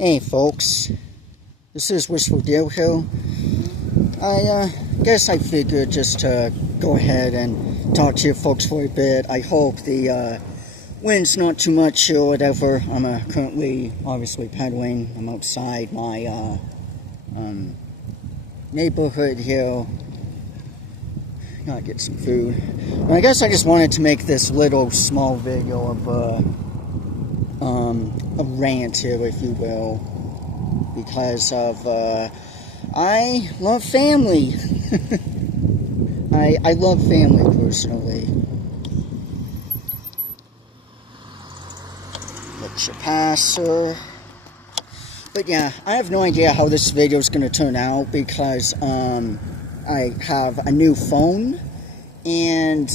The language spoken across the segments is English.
Hey folks, this is Wistful Dalehill. I guess I figured just to go ahead and talk to you folks for a bit. I hope the wind's not too much or whatever. I'm currently obviously pedaling. I'm outside my neighborhood here. Gotta get some food. And I guess I just wanted to make this little small video of a rant here, if you will, because of I love family. I love family personally. Let you pass, sir. But yeah, I have no idea how this video is going to turn out because I have a new phone, and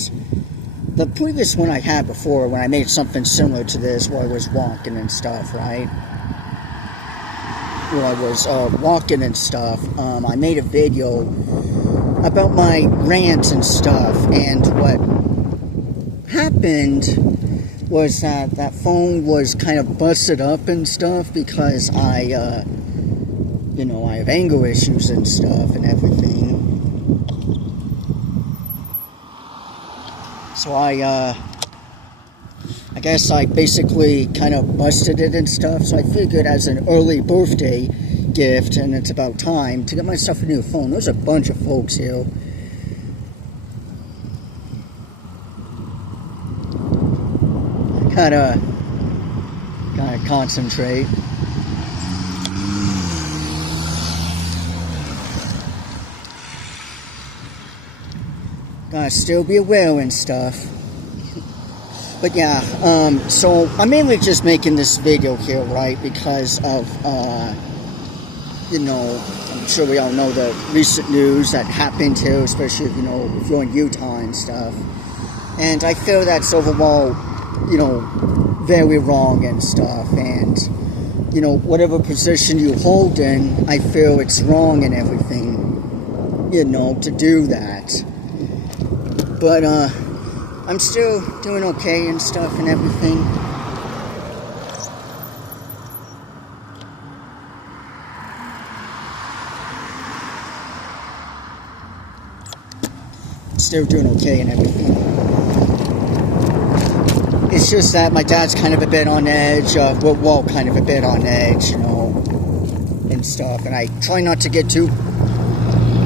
the previous one I had before, when I made something similar to this, where I was walking and stuff, right? Where I was walking and stuff, I made a video about my rant and stuff, and what happened was that phone was kind of busted up and stuff because I have anger issues and stuff and everything. So I guess I basically kind of busted it and stuff, so I figured as an early birthday gift, and it's about time, to get myself a new phone. There's a bunch of folks here. Gotta concentrate. Gotta still be aware and stuff. But yeah, so I'm mainly just making this video here, right, because of, I'm sure we all know the recent news that happened here, especially, if you're in Utah and stuff. And I feel that's overall, very wrong and stuff. And, whatever position you hold in, I feel it's wrong and everything, to do that. But, I'm still doing okay and stuff and everything. Still doing okay and everything. It's just that my dad's kind of a bit on edge, kind of a bit on edge, and stuff. And I try not to get too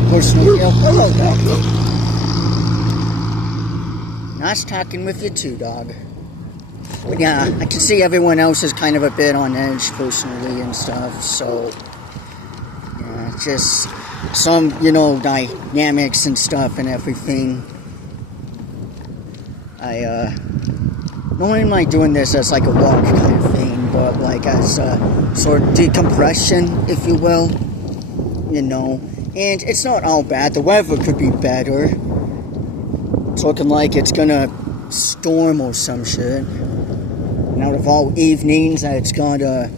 personal. Hello, dog. Nice talking with you too, dog. But yeah, I can see everyone else is kind of a bit on edge personally and stuff, so yeah, just some, dynamics and stuff and everything. I don't really like doing this as like a walk kind of thing, but like as a sort of decompression, if you will, and it's not all bad. The weather could be better. It's looking like it's gonna storm or some shit. And out of all evenings that it's gonna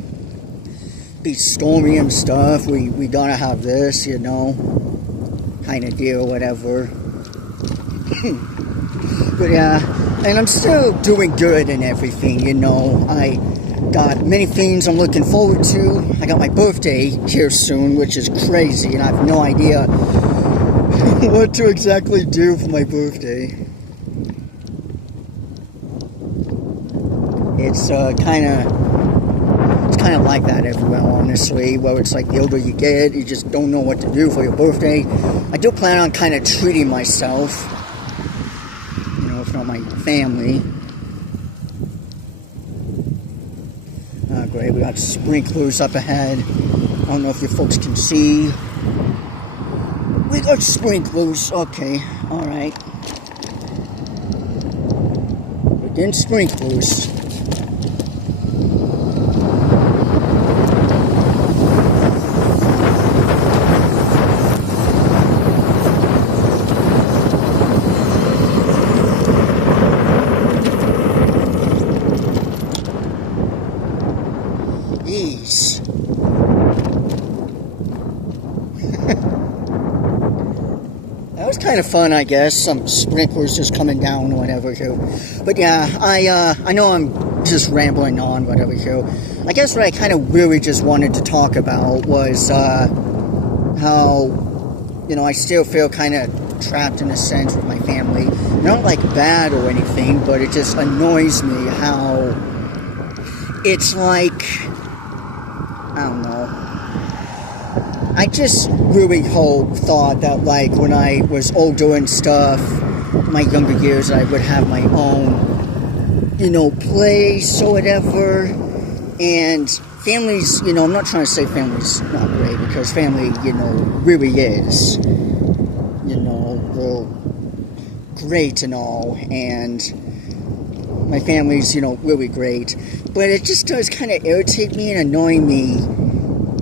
be stormy and stuff, we gotta have this, kind of deal, whatever. But yeah, and I'm still doing good and everything, I got many things I'm looking forward to. I got my birthday here soon, which is crazy, and I have no idea what to exactly do for my birthday. It's kind of like that everywhere, honestly, where it's like the older you get, you just don't know what to do for your birthday. I do plan on kind of treating myself, if not my family. Oh, great, we got sprinklers up ahead. I don't know if you folks can see. We got sprinklers, okay, alright. We're getting sprinklers. Jeez. That was kind of fun, I guess. Some sprinklers just coming down or whatever here. But yeah, I know I'm just rambling on, whatever here. I guess what I kind of really just wanted to talk about was how, I still feel kind of trapped in a sense with my family. Not like bad or anything, but it just annoys me how it's like, I don't know. I just really thought that like when I was older and stuff, my younger years, I would have my own, place or whatever. And families, I'm not trying to say family's not great, because family, really is, real great and all. And my family's, really great. But it just does kind of irritate me and annoy me,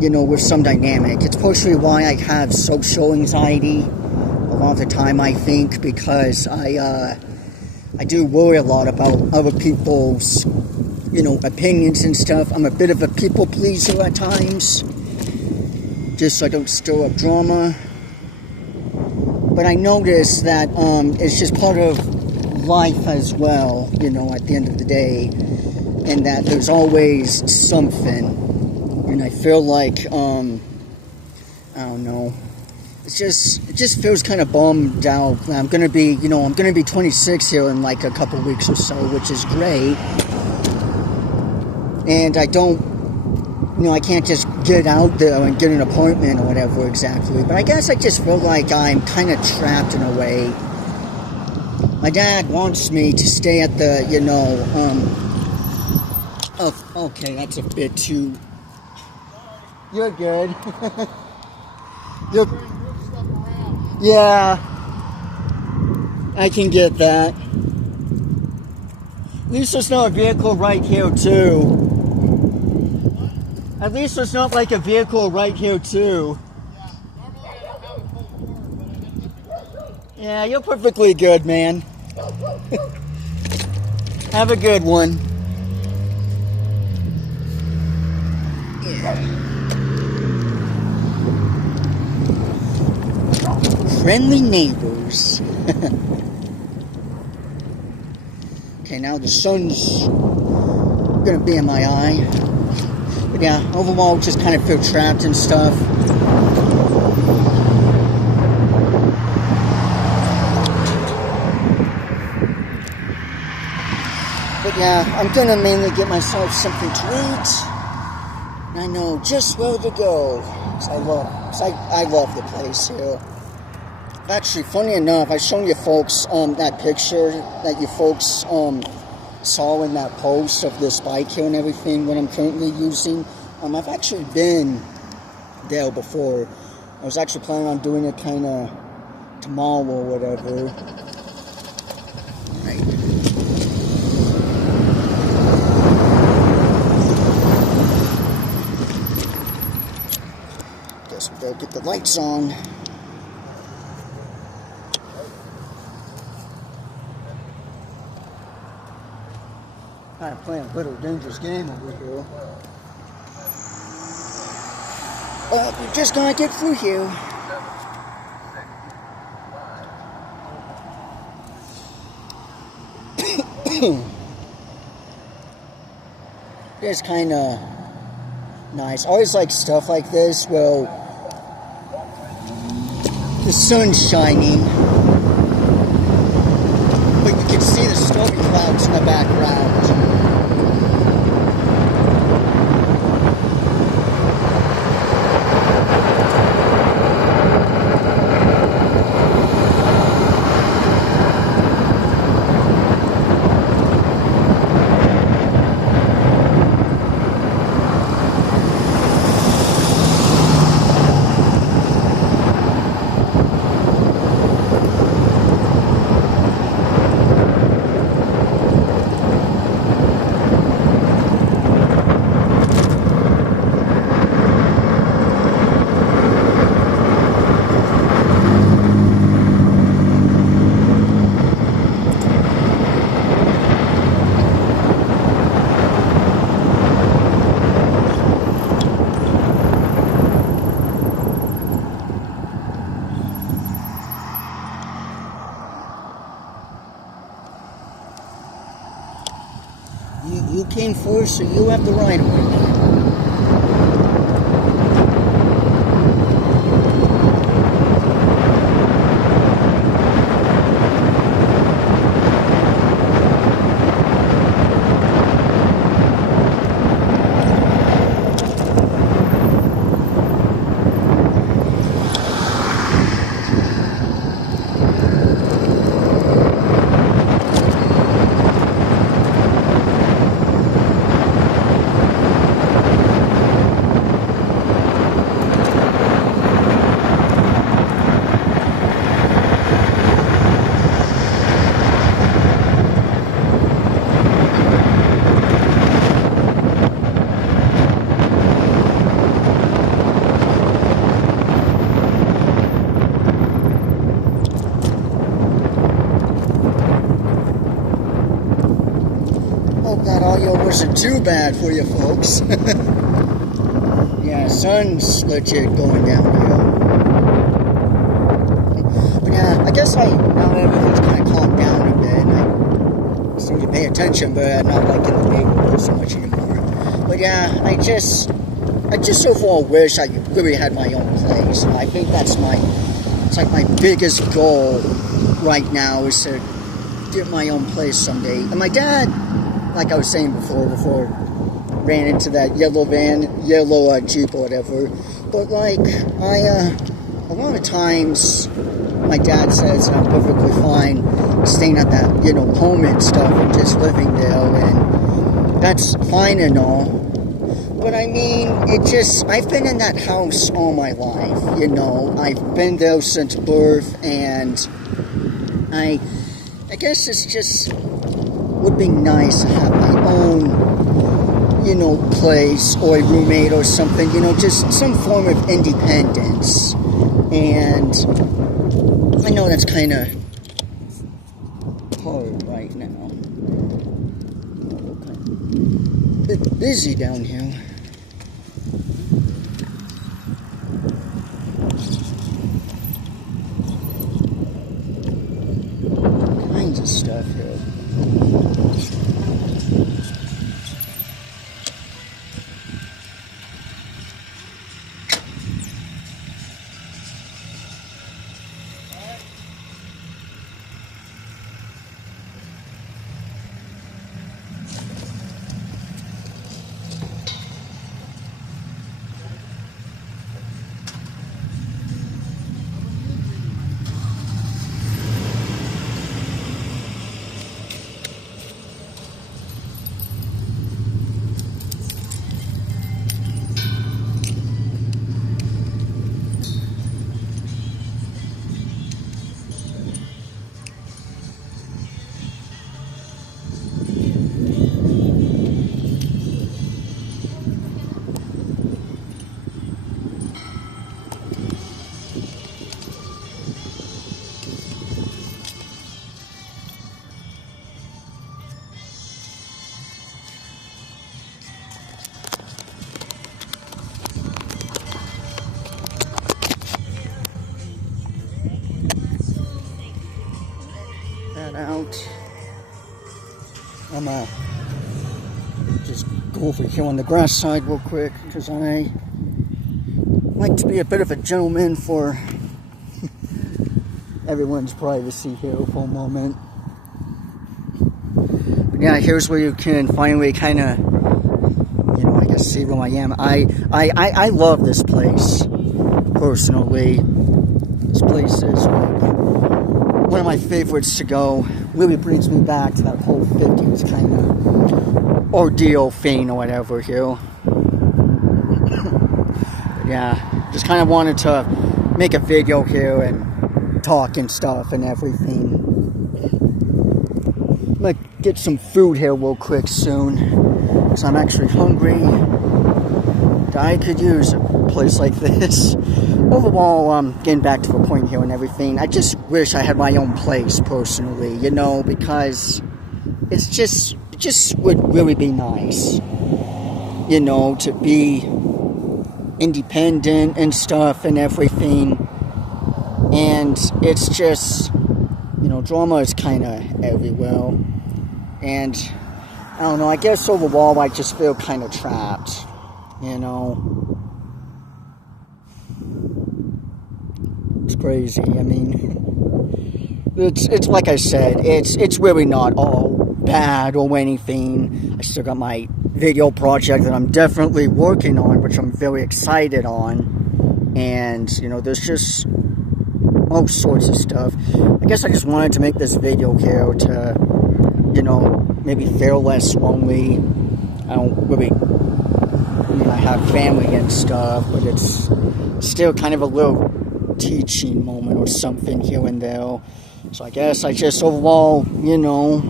with some dynamic. It's partially why I have social anxiety a lot of the time, I think, because I do worry a lot about other people's, opinions and stuff. I'm a bit of a people pleaser at times, just so I don't stir up drama. But I notice that it's just part of life as well, at the end of the day, and that there's always something. And I feel like, I don't know, it just feels kind of bummed out. I'm going to be, I'm going to be 26 here in like a couple weeks or so, which is great. And I don't, I can't just get out there and get an appointment or whatever exactly. But I guess I just feel like I'm kind of trapped in a way. My dad wants me to stay at the, okay, that's a bit too... You're good. Yeah, I can get that. At least there's not a vehicle right here, too. At least there's not like a vehicle right here, too. Yeah, you're perfectly good, man. Have a good one. Yeah. Friendly neighbors. Okay, now the sun's gonna be in my eye. But yeah, overall, just kind of feel trapped and stuff. But yeah, I'm gonna mainly get myself something to eat. And I know just where to go. I love the place here. Actually, funny enough, I've shown you folks that picture that you folks saw in that post of this bike here and everything, what I'm currently using. I've actually been there before. I was actually planning on doing it kind of tomorrow or whatever. Right. Guess we better get the lights on. Kind of playing a little dangerous game over here. But we just gotta get through here. It's kind of nice. I always like stuff like this. Well, the sun's shining, but you can see the stormy clouds in the background. came first, so you have the right of way. Hope that audio wasn't too bad for you folks. Yeah, sun's legit going downhill. But yeah, I guess now everything's kind of calmed down a bit. I seem to pay attention, but not like in the neighborhood so much anymore. But yeah, I just overall wish I really had my own place. And I think it's like my biggest goal right now is to get my own place someday. And my dad, like I was saying before ran into that yellow Jeep or whatever. But like, a lot of times, my dad says I'm perfectly fine staying at that, home and stuff and just living there, and that's fine and all. But I mean, I've been in that house all my life, I've been there since birth, and I guess it's just would be nice to have my own, place or a roommate or something, just some form of independence. And I know that's kind of hard right now. A bit busy down here. Kinds of stuff here. Out. I'm just go over here on the grass side real quick because I like to be a bit of a gentleman for everyone's privacy here for a moment. But yeah, here's where you can finally kind of, I guess see who I am. I love this place personally. This place is one of my favorites to go. Really brings me back to that whole 50s kind of ordeal thing or whatever here. But yeah, just kind of wanted to make a video here and talk and stuff and everything. I'm gonna get some food here real quick soon, because I'm actually hungry. I could use a place like this. Overall, getting back to the point here and everything, I just wish I had my own place personally, because it just would really be nice, to be independent and stuff and everything. And it's just, drama is kind of everywhere. And I don't know, I guess overall I just feel kind of trapped, you know. It's crazy. I mean, it's like I said, it's really not all bad or anything. I still got my video project that I'm definitely working on, which I'm very excited on, and you know, there's just all sorts of stuff. I guess I just wanted to make this video here to, you know, maybe feel less lonely. I don't really, I mean, I have family and stuff, but it's still kind of a little teaching moment or something here and there. So I guess I just overall, you know,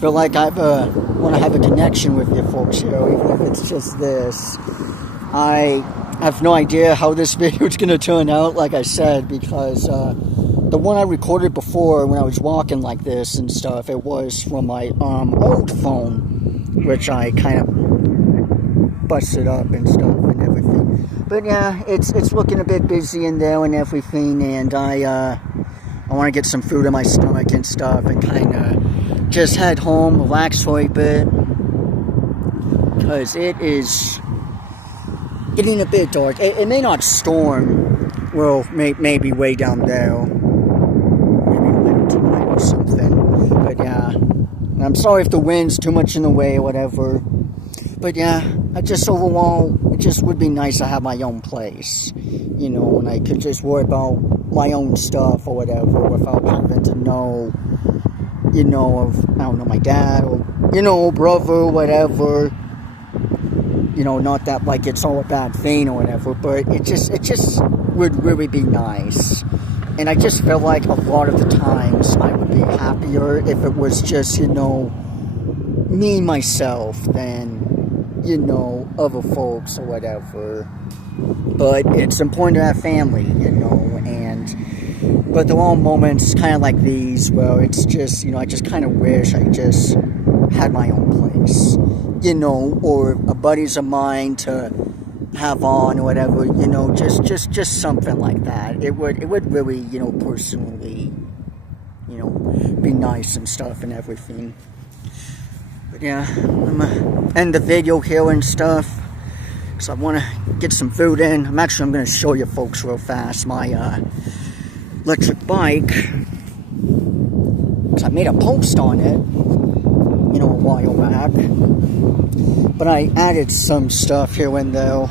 feel like I want to have a connection with you folks here, even if it's just this. I have no idea how this video is going to turn out, like I said, because the one I recorded before when I was walking like this and stuff, it was from my old phone, which I kind of busted up and stuff and everything. But yeah, it's looking a bit busy in there and everything, and I want to get some food in my stomach and stuff and kind of just head home, relax for a bit, because it is getting a bit dark. It may not storm, well, maybe way down there, maybe later tonight or something, but yeah, I'm sorry if the wind's too much in the way or whatever. But yeah, I just overall, it just would be nice to have my own place, you know, and I could just worry about my own stuff or whatever without having to know, you know, of, I don't know, my dad or, you know, brother, whatever, you know, not that like it's all a bad thing or whatever, but it just would really be nice. And I just feel like a lot of the times I would be happier if it was just, you know, me, myself, than, you know, other folks or whatever. But it's important to have family, you know, but there are moments kind of like these where it's just, you know, I just kind of wish I just had my own place, you know, or a buddies of mine to have on or whatever, you know, just something like that. It would really, you know, personally, you know, be nice and stuff and everything. But yeah, I'm gonna end the video here and stuff, because I want to get some food in. I'm going to show you folks real fast my electric bike, because I made a post on it, you know, a while back, but I added some stuff here and there.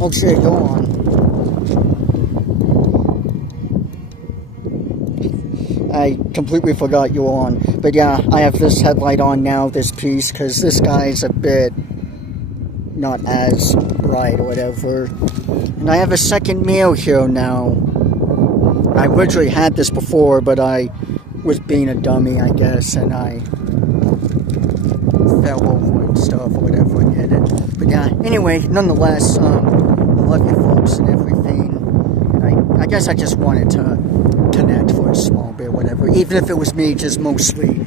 Oh shit, go on. I completely forgot you were on. But yeah, I have this headlight on now, this piece, because this guy's a bit not as bright or whatever. And I have a second meal here now. I originally had this before, but I was being a dummy, I guess, and I fell over and stuff or whatever and hit it. But yeah, anyway, nonetheless, I love you folks and everything. And I guess I just wanted to connect for a small bit, whatever, even if it was me just mostly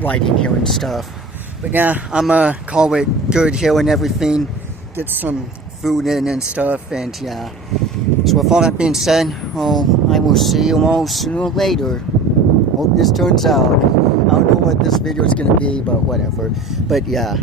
writing here and stuff. But yeah, I'm gonna call it good here and everything, get some food in and stuff, and yeah. So with all that being said, well, I will see you all sooner or later. Hope this turns out. I don't know what this video is gonna be, but whatever. But yeah.